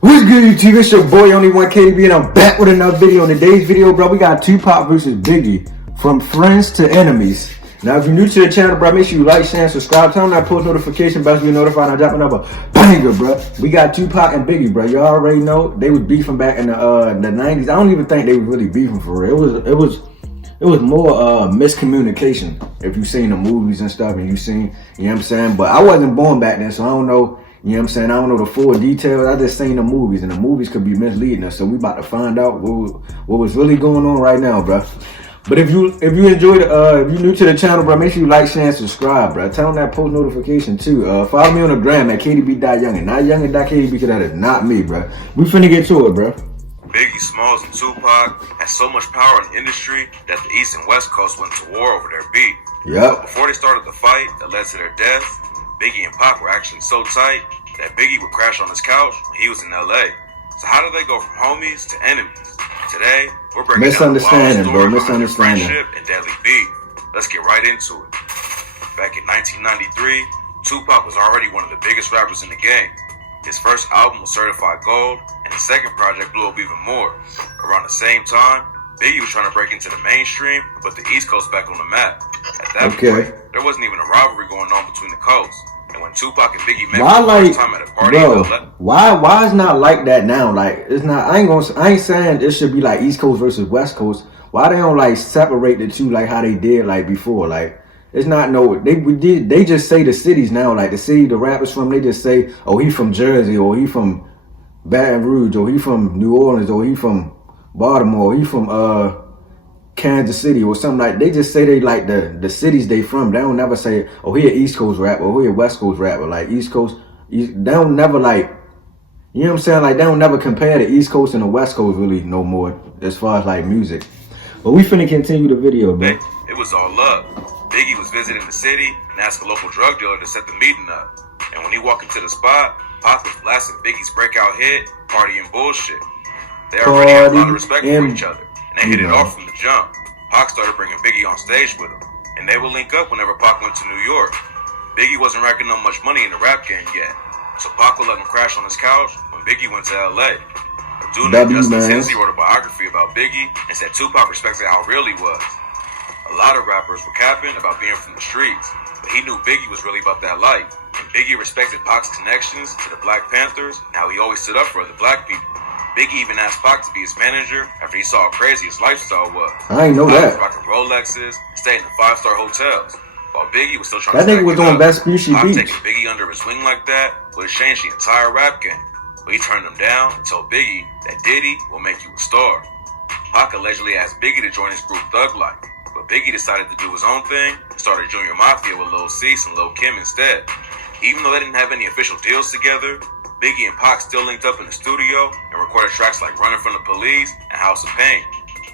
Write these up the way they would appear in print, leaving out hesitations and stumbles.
What's good, YouTube? It's your boy, Only One KDB, and I'm back with another video. In today's video, bro, we got Tupac versus Biggie, from friends to enemies. Now, if you're new to the channel, bro, make sure you like, share, and subscribe. Turn on that post notification bell so you're notified when I drop another banger, bro. We got Tupac and Biggie, bro. You already know they was beefing back in the 90s. I don't even think they were really beefing for real. It was more miscommunication. If you've seen the movies and stuff, and you've seen, you know what I'm saying. But I wasn't born back then, so I don't know. You know what I'm saying? I don't know the full details. I just seen the movies, and the movies could be misleading us. So we about to find out what was really going on right now, bro. But if you enjoyed, if you're new to the channel, bro, make sure you like, share, and subscribe, bro. Turn on that post notification too. Follow me on the gram at KDB.Youngin. Not Youngin.KDB, because that is not me, bro. We finna get to it, bro. Biggie Smalls and Tupac had so much power in the industry that the East and West Coast went to war over their beat. Yep. But before they started the fight that led to their death, Biggie and Pac were actually so tight that Biggie would crash on his couch when he was in LA. So how did they go from homies to enemies? Today, we're breaking down the wild story behind their friendship and deadly beef. Let's get right into it. Back in 1993, Tupac was already one of the biggest rappers in the game. His first album was certified gold, and his second project blew up even more. Around the same time, Biggie was trying to break into the mainstream and put the East Coast back on the map. At that point, there wasn't even a rivalry going on between the coasts. And when Tupac and Biggie met for the first time at a party, why it's not like that now? Like, it's not. I ain't saying it should be like East Coast versus West Coast. Why they don't like separate the two like how they did like before? Like, it's not no. They just say the cities now. Like the city the rappers from, they just say, oh, he from Jersey, or he from Baton Rouge, or he from New Orleans, or he from Baltimore, or he from Kansas City, or something. Like, they just say they like the cities they from. They don't never say, oh, he a East Coast rapper, or he a West Coast rapper. Like East Coast, they don't never like, you know what I'm saying? Like, they don't never compare the East Coast and the West Coast really no more as far as like music. But we finna continue the video, man. It was all love. Biggie was visiting the city and asked a local drug dealer to set the meeting up. And when he walked into the spot, Pac was blasting Biggie's breakout hit, Party and Bullshit. They already had a lot of respect for each other, and they hit it off from the jump. Pac started bringing Biggie on stage with him, and they would link up whenever Pac went to New York. Biggie wasn't racking up much money in the rap game yet, so Pac would let him crash on his couch when Biggie went to LA. A dude named Justin Tinsley wrote a biography about Biggie and said Tupac respected how real he was. A lot of rappers were capping about being from the streets, but he knew Biggie was really about that life. And Biggie respected Pac's connections to the Black Panthers and how he always stood up for the black people. Biggie even asked Pac to be his manager after he saw how crazy his lifestyle was. I ain't know that. Pac was rocking Rolexes, staying in 5-star hotels, while Biggie was still trying to stack it up. That nigga was doing best species beats. Taking Biggie under his wing like that would have changed the entire rap game. But he turned him down and told Biggie that Diddy will make you a star. Pac allegedly asked Biggie to join his group Thug Life, but Biggie decided to do his own thing and started Junior Mafia with Lil Cease and Lil Kim instead. Even though they didn't have any official deals together, Biggie and Pac still linked up in the studio and recorded tracks like Running from the Police and House of Pain.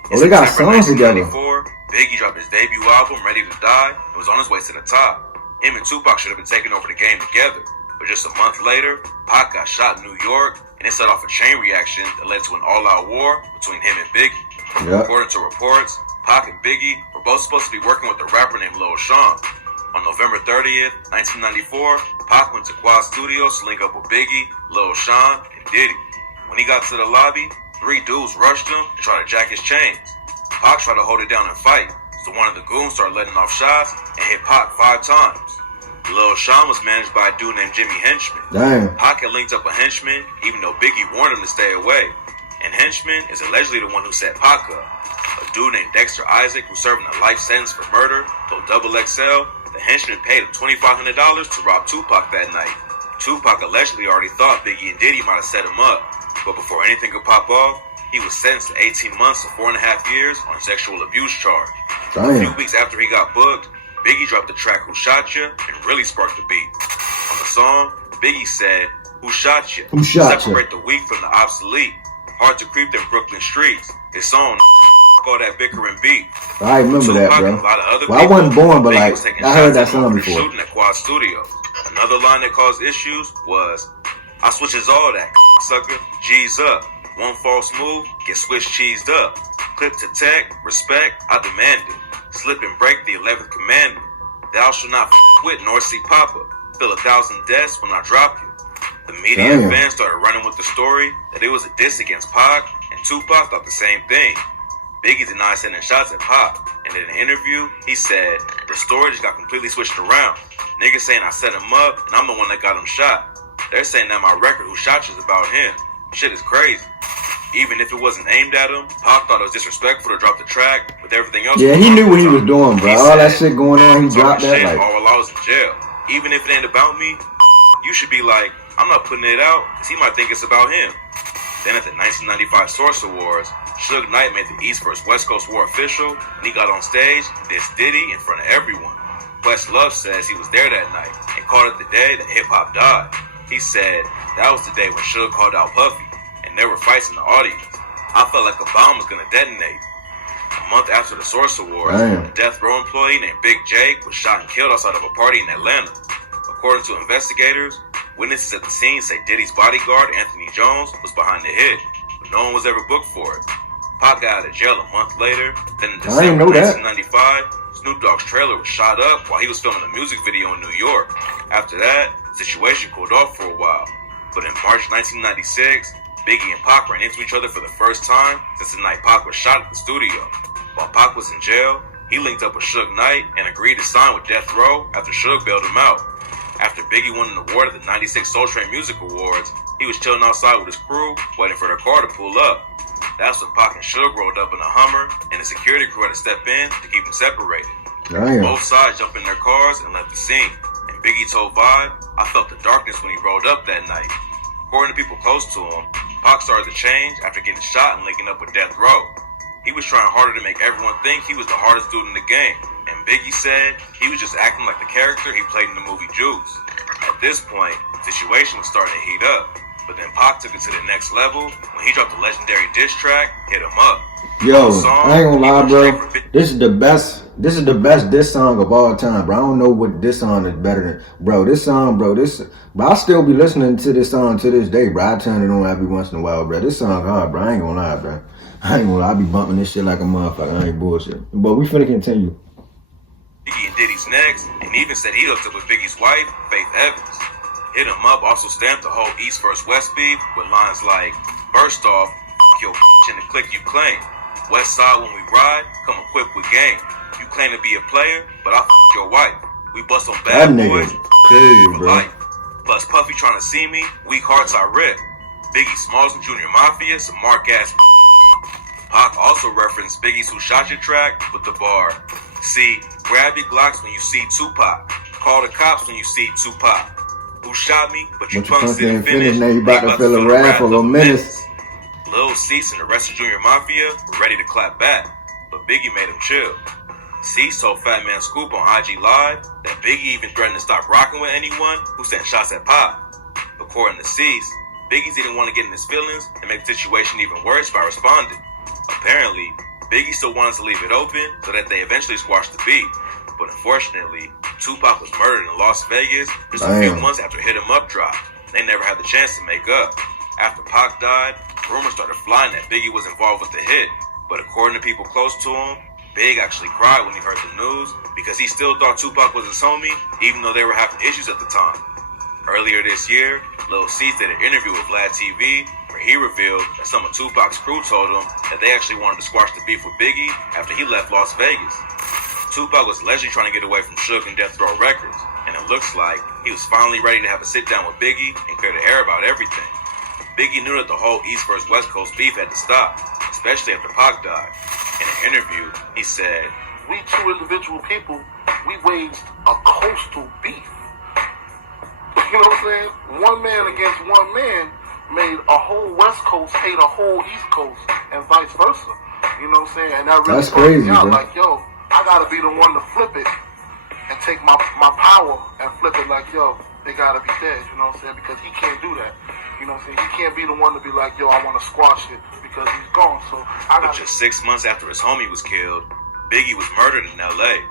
Oh, they got songs together. Biggie dropped his debut album, Ready to Die, and was on his way to the top. Him and Tupac should have been taking over the game together. But just a month later, Pac got shot in New York, and it set off a chain reaction that led to an all-out war between him and Biggie. Yep. According to reports, Pac and Biggie were both supposed to be working with a rapper named Lil Sean. On November 30th, 1994, Pac went to Quad Studios to link up with Biggie, Lil Sean, and Diddy. When he got to the lobby, 3 dudes rushed him and tried to jack his chains. Pac tried to hold it down and fight, so one of the goons started letting off shots and hit Pac 5 times. Lil Sean was managed by a dude named Jimmy Henchman. Damn. Pac had linked up with Henchman, even though Biggie warned him to stay away. And Henchman is allegedly the one who set Pac up. A dude named Dexter Isaac, who's serving a life sentence for murder, told XXL the henchman paid him $2,500 to rob Tupac that night. Tupac allegedly already thought Biggie and Diddy might have set him up, but before anything could pop off, he was sentenced to 18 months to 4.5 years on a sexual abuse charge. Damn. A few weeks after he got booked, Biggie dropped the track Who Shot Ya and really sparked the beat. On the song, Biggie said, Who shot ya? Who shot Separate the weak from the obsolete. Hard to creep them Brooklyn streets. It's on all that bickering beat. I remember Tupac that, bro. and a lot of other well, I wasn't born, but like, I heard that song before. Shooting at Quad Studios. Another line that caused issues was, I switches all that, sucker, G's up. One false move, get switched cheesed up. Clip to tech, respect, I demand it. Slip and break the 11th commandment. Thou shalt not with nor see Papa. Fill 1,000 deaths when I drop you. The media and Damn. fans started running with the story that it was a diss against Pac, and Tupac thought the same thing. Biggie denied sending shots at Pac, and in an interview, he said, the story just got completely switched around. Niggas saying I set him up, and I'm the one that got him shot. They're saying that my record Who Shot You is about him. Shit is crazy. Even if it wasn't aimed at him, Pac thought it was disrespectful to drop the track with everything else. Yeah, he knew what he was doing, bro. All that shit going on, he dropped that shit like. all while I was in jail. Even if it ain't about me, you should be like, I'm not putting it out, because he might think it's about him. Then at the 1995 Source Awards, Suge Knight made the East vs. West Coast War official, and he got on stage and dissed Diddy in front of everyone. Questlove says he was there that night and called it the day that hip-hop died. He said that was the day when Suge called out Puffy, and there were fights in the audience. I felt like a bomb was gonna detonate. A month after the Source Awards, a Death Row employee named Big Jake was shot and killed outside of a party in Atlanta. According to investigators, witnesses at the scene say Diddy's bodyguard, Anthony Jones, was behind the hit, but no one was ever booked for it. Pac got out of jail a month later. Then in December 1995, Snoop Dogg's trailer was shot up while he was filming a music video in New York. After that, the situation cooled off for a while. But in March 1996, Biggie and Pac ran into each other for the first time since the night Pac was shot at the studio. While Pac was in jail, he linked up with Suge Knight and agreed to sign with Death Row after Suge bailed him out. After Biggie won an award at the 96 Soul Train Music Awards, he was chilling outside with his crew, waiting for their car to pull up. That's when Pac and Suge rolled up in a Hummer, and the security crew had to step in to keep them separated. Both sides jumped in their cars and left the scene. And Biggie told Vibe, I felt the darkness when he rolled up that night. According to people close to him, Pac started to change after getting shot and linking up with Death Row. He was trying harder to make everyone think he was the hardest dude in the game. And Biggie said he was just acting like the character he played in the movie Juice. At this point, the situation was starting to heat up. But then Pac took it to the next level when he dropped the legendary diss track, Hit 'Em Up. Yo, I ain't gonna lie, bro. This is the best diss song of all time, bro. I don't know what diss song is better than, bro. This song, bro. But I still be listening to this song to this day, bro. I turn it on every once in a while, bro. This song hard, bro. I ain't gonna lie, bro. I ain't gonna lie. I be bumping this shit like a motherfucker. I ain't bullshit. But we finna continue. Biggie and Diddy's next, and even said he hooked up with Biggie's wife, Faith Evans. Hit 'Em Up also stamped the whole East vs. West beef with lines like, first off, your in the clique you claim. West side when we ride, come equipped with game. You claim to be a player, but I your wife. We bust on bad boys, crazy, for bro. life. Plus Puffy trying to see me, weak hearts I rip. Biggie Smalls and Junior Mafia, some mark ass. Pac also referenced Biggie's Who Shot You track with the bar. See, grab your Glocks when you see Tupac. Call the cops when you see Tupac. Who shot me, but you punks didn't finish. Now you about to feel a wrath of a menace. Lil Cease and the rest of Junior Mafia were ready to clap back, but Biggie made him chill. Cease told Fat Man Scoop on IG Live that Biggie even threatened to stop rocking with anyone who sent shots at Pac. According to Cease, Biggie didn't want to get in his feelings and make the situation even worse by responding. Apparently, Biggie still wanted to leave it open so that they eventually squashed the beef. But unfortunately, Tupac was murdered in Las Vegas just a few months after Hit 'Em Up dropped. They never had the chance to make up. After Pac died, rumors started flying that Biggie was involved with the hit. But according to people close to him, Big actually cried when he heard the news because he still thought Tupac was his homie, even though they were having issues at the time. Earlier this year, Lil Cease did an interview with Vlad TV where he revealed that some of Tupac's crew told him that they actually wanted to squash the beef with Biggie after he left Las Vegas. Tupac was allegedly trying to get away from Suge and Death Row Records, and it looks like he was finally ready to have a sit-down with Biggie and clear the air about everything. Biggie knew that the whole East vs. West Coast beef had to stop, especially after Pac died. In an interview, he said, we two individual people, we waged a coastal beef. You know what I'm saying? One man against one man made a whole West Coast hate a whole East Coast, and vice versa. You know what I'm saying? And that really That's crazy, me out. bro. Like, yo, I gotta be the one to flip it and take my power and flip it like, yo, they gotta be dead, you know what I'm saying? Because he can't do that. You know what I'm saying? He can't be the one to be like, yo, I wanna squash it because he's gone. So I but gotta just 6 months after his homie was killed, Biggie was murdered in LA.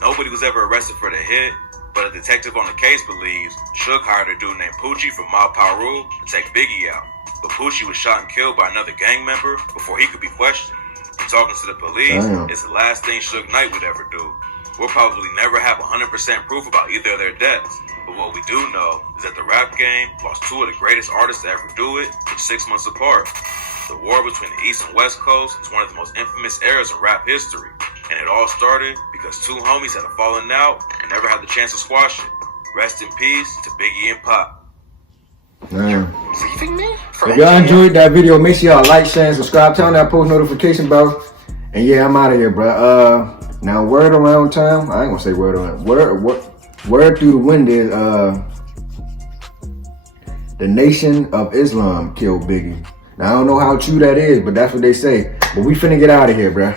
Nobody was ever arrested for the hit, but a detective on the case believes Suge hired a dude named Poochie from Mob Paru to take Biggie out. But Poochie was shot and killed by another gang member before he could be questioned. And talking to the police is the last thing Suge Knight would ever do. We'll probably never have 100% proof about either of their deaths, But what we do know is that the rap game lost two of the greatest artists to ever do it just 6 months apart. The war between the East and West Coast is one of the most infamous eras in rap history, and it all started because two homies had a falling out and never had the chance to squash it. Rest in peace to Biggie and Pop. Man. Leaving me? If y'all enjoyed that video, make sure y'all like, share, and subscribe. Turn on that post notification bell. And yeah, I'm out of here, bro. Now word around town. I ain't gonna say word around. Word through the wind is the Nation of Islam killed Biggie. Now I don't know how true that is, but that's what they say. But we finna get out of here, bro.